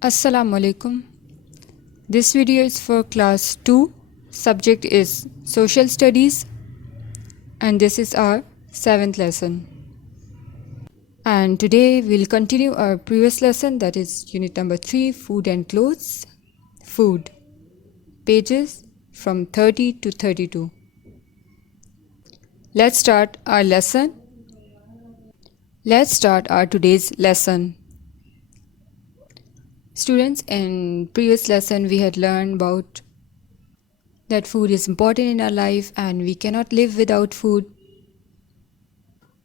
Assalamu alaikum. This video is for class 2. Subject is social studies and this is our 7th lesson. And today we'll continue our previous lesson, that is unit number 3, food and clothes. Food. Pages from 30 to 32. Let's start our lesson. Let's start our today's lesson. Students, in previous lesson we had learned about that food is important in our life and we cannot live without food.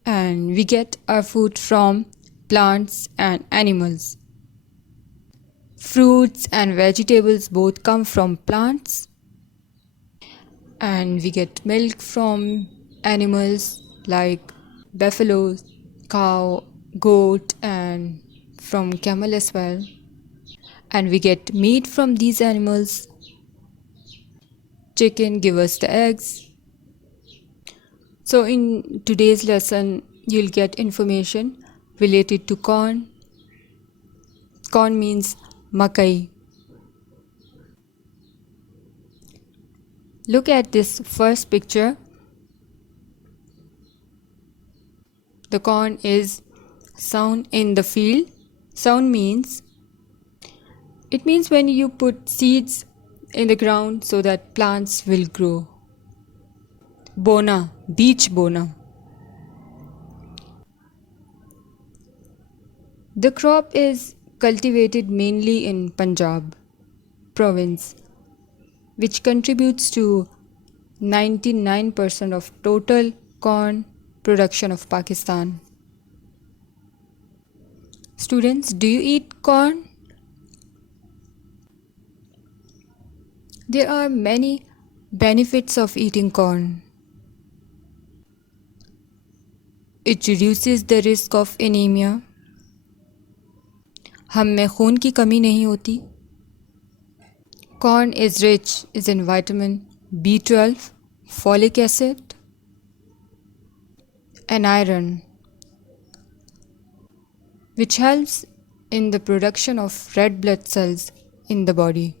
And we get our food from plants and animals. Fruits and vegetables both come from plants. And we get milk from animals like buffalo, cow, goat, and from camel as well. And we get meat from these animals. Chicken give us the eggs. So in today's lesson, you'll get information related to corn. Corn means makai. Look at this first picture. The corn is sown in the field. Sown means it means when you put seeds in the ground so that plants will grow. Bona, beach bona. The crop is cultivated mainly in Punjab province, which contributes to 99% of total corn production of Pakistan. Students, do you eat corn? There are many benefits of eating corn. It reduces the risk of anemia. हम में खून की कमी नहीं होती. Corn is rich in vitamin B12, folic acid, and iron, which helps in the production of red blood cells in the body.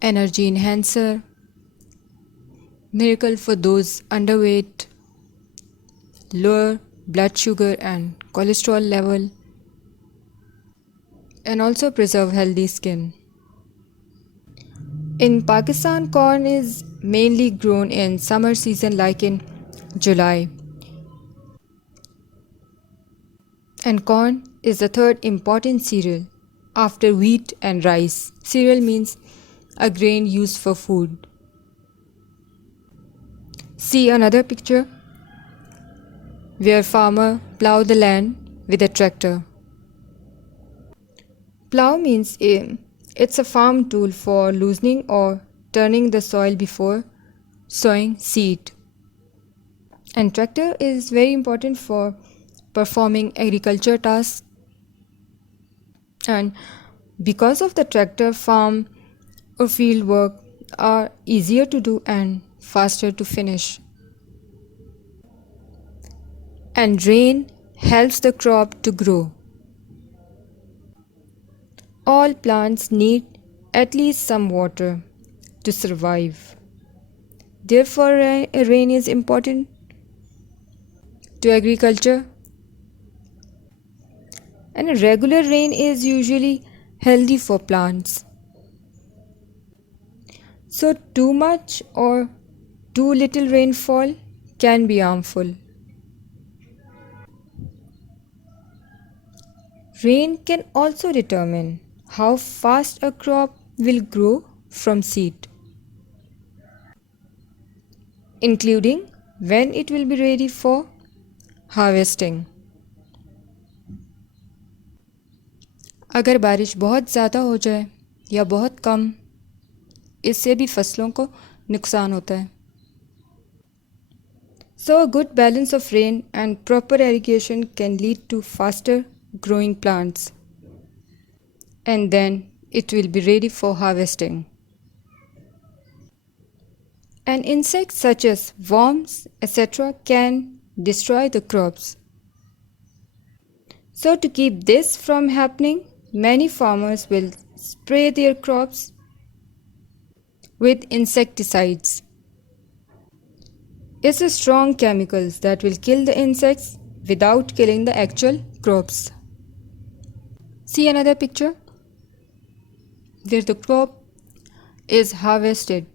Energy enhancer, miracle for those underweight, lower blood sugar and cholesterol level, and also preserve healthy skin. In Pakistan, corn is mainly grown in summer season like in July. And corn is the third important cereal after wheat and rice. Cereal means a grain used for food. See another picture where farmer plow the land with a tractor. Plow means it's a farm tool for loosening or turning the soil before sowing seed. And tractor is very important for performing agriculture tasks. And because of the tractor, farm or field work are easier to do and faster to finish. And rain helps the crop to grow. All plants need at least some water to survive. Therefore, rain is important to agriculture. And a regular rain is usually healthy for plants. So too much or too little rainfall can be harmful. Rain can also determine how fast a crop will grow from seed, including when it will be ready for harvesting. अगर बारिश बहुत ज़्यादा हो जाए या बहुत कम, इससे भी फसलों को नुकसान होता है. So a good balance of rain and proper irrigation can lead to faster growing plants. And then it will be ready for harvesting. And insects such as worms, etc. can destroy the crops. So to keep this from happening, many farmers will spray their crops with insecticides. It's a strong chemicals that will kill the insects without killing the actual crops. See another picture where the crop is harvested,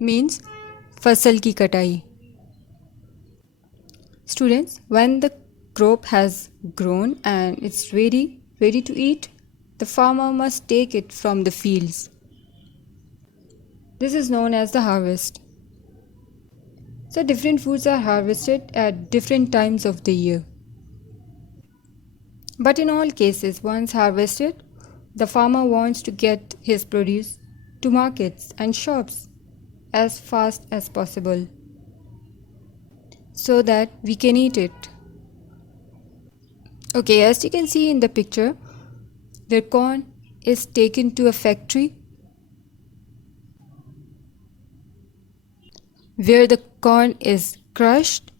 means फसल की कटाई. Students, when the crop has grown and it's ready to eat, the farmer must take it from the fields. This is known as the harvest. So different foods are harvested at different times of the year. But in all cases, once harvested, the farmer wants to get his produce to markets and shops as fast as possible so that we can eat it. Okay, as you can see in the picture, the corn is taken to a factory where the corn is crushed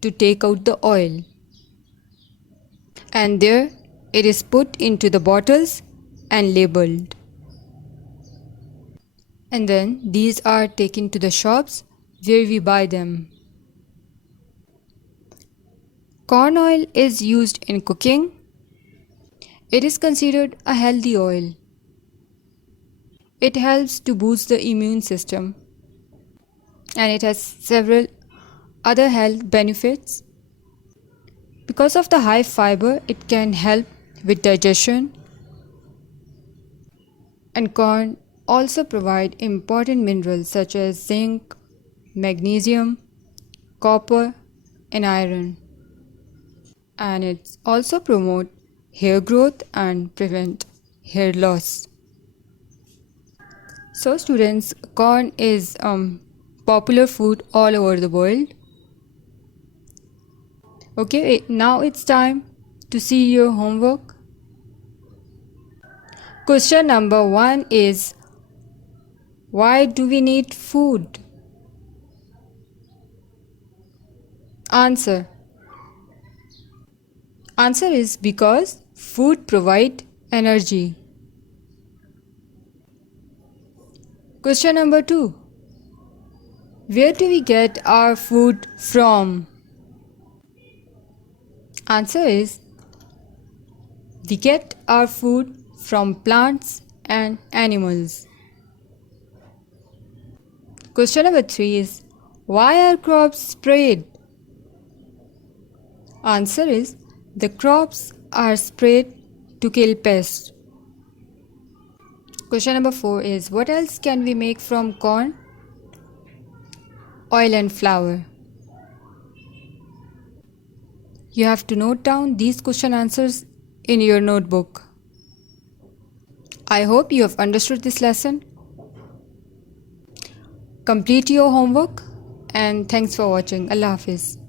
to take out the oil, and there it is put into the bottles and labeled, and then these are taken to the shops where we buy them. Corn oil is used in cooking. It is considered a healthy oil. It helps to boost the immune system, and it has several other health benefits. Because of the high fiber, it can help with digestion, and corn also provide important minerals such as zinc, magnesium, copper, and iron. And it also promote hair growth and prevent hair loss. So students, corn is popular food all over the world. Okay, now it's time to see your homework. Question number 1 is, why do we need food? Answer is because food provide energy. Question number 2, where do we get our food from? Answer is, we get our food from plants and animals. Question number 3 is, why are crops sprayed? Answer is, the crops are sprayed to kill pests. Question number 4 is, what else can we make from corn? Oil and flour. You have to note down these question answers in your notebook. I hope you have understood this lesson. Complete your homework and thanks for watching. Allah Hafiz.